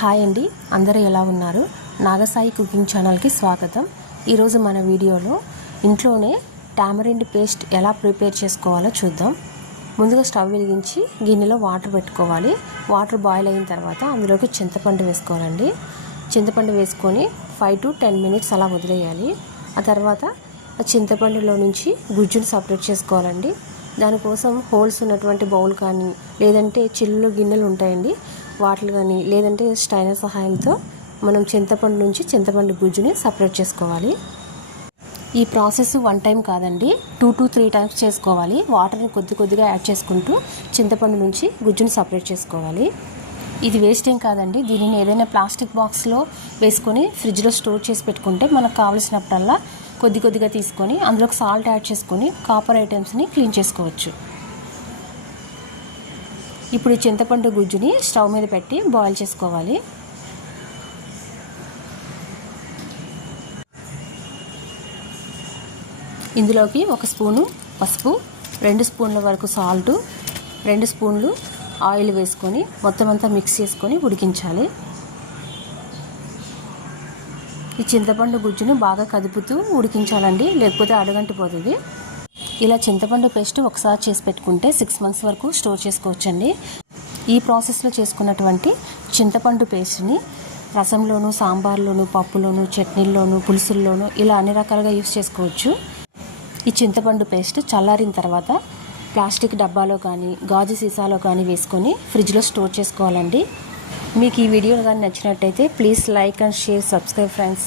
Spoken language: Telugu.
హాయ్ అండి అందరూ ఎలా ఉన్నారు? నాగసాయి కుకింగ్ ఛానల్కి స్వాగతం. ఈరోజు మన వీడియోలో ఇంట్లోనే టామరిండ్ పేస్ట్ ఎలా ప్రిపేర్ చేసుకోవాలో చూద్దాం. ముందుగా స్టవ్ వెలిగించి గిన్నెలో వాటర్ పెట్టుకోవాలి. వాటర్ బాయిల్ అయిన తర్వాత అందులోకి చింతపండు వేసుకోవాలండి. చింతపండు వేసుకొని ఫైవ్ టు టెన్ మినిట్స్ అలా వదిలేయాలి. ఆ తర్వాత చింతపండులో నుంచి గుజ్జును సపరేట్ చేసుకోవాలండి. దానికోసం హోల్స్ ఉన్నటువంటి బౌల్ కానీ లేదంటే చిల్లు గిన్నెలు ఉంటాయండి వాటిలు కానీ లేదంటే స్టైనర్ సహాయంతో మనం చింతపండు నుంచి చింతపండు గుజ్జుని సపరేట్ చేసుకోవాలి. ఈ ప్రాసెస్ వన్ టైం కాదండి టూ టు త్రీ టైమ్స్ చేసుకోవాలి. వాటర్ని కొద్ది కొద్దిగా యాడ్ చేసుకుంటూ చింతపండు నుంచి గుజ్జుని సపరేట్ చేసుకోవాలి. ఇది వేస్ట్ ఏం కాదండి దీనిని ఏదైనా ప్లాస్టిక్ బాక్స్లో వేసుకొని ఫ్రిడ్జ్లో స్టోర్ చేసి పెట్టుకుంటే మనకు కావలసినప్పుడల్లా కొద్ది కొద్దిగా తీసుకొని అందులోకి సాల్ట్ యాడ్ చేసుకొని కాపర్ ఐటమ్స్ని క్లీన్ చేసుకోవచ్చు. ఇప్పుడు చింతపండు గుజ్జుని స్టవ్ మీద పెట్టి బాయిల్ చేసుకోవాలి. ఇందులోకి ఒక స్పూను పసుపు రెండు స్పూన్ల వరకు సాల్ట్ రెండు స్పూన్లు ఆయిల్ వేసుకొని మొత్తం అంతా మిక్స్ చేసుకొని ఉడికించాలి. ఈ చింతపండు గుజ్జును బాగా కదుపుతూ ఉడికించాలండి లేకపోతే అడగంటిపోతుంది. ఇలా చింతపండు పేస్ట్ ఒకసారి చేసి పెట్టుకుంటే సిక్స్ మంత్స్ వరకు స్టోర్ చేసుకోవచ్చండి. ఈ ప్రాసెస్లో చేసుకున్నటువంటి చింతపండు పేస్ట్ని రసంలోను సాంబార్లోను పప్పులోను చట్నీల్లోను పులుసుల్లోను ఇలా అన్ని రకాలుగా యూస్ చేసుకోవచ్చు. ఈ చింతపండు పేస్ట్ చల్లారిన తర్వాత ప్లాస్టిక్ డబ్బాలో కానీ గాజు సీసాలో కానీ వేసుకొని ఫ్రిడ్జ్లో స్టోర్ చేసుకోవాలండి. మీకు ఈ వీడియో కానీ నచ్చినట్టయితే please like and share subscribe friends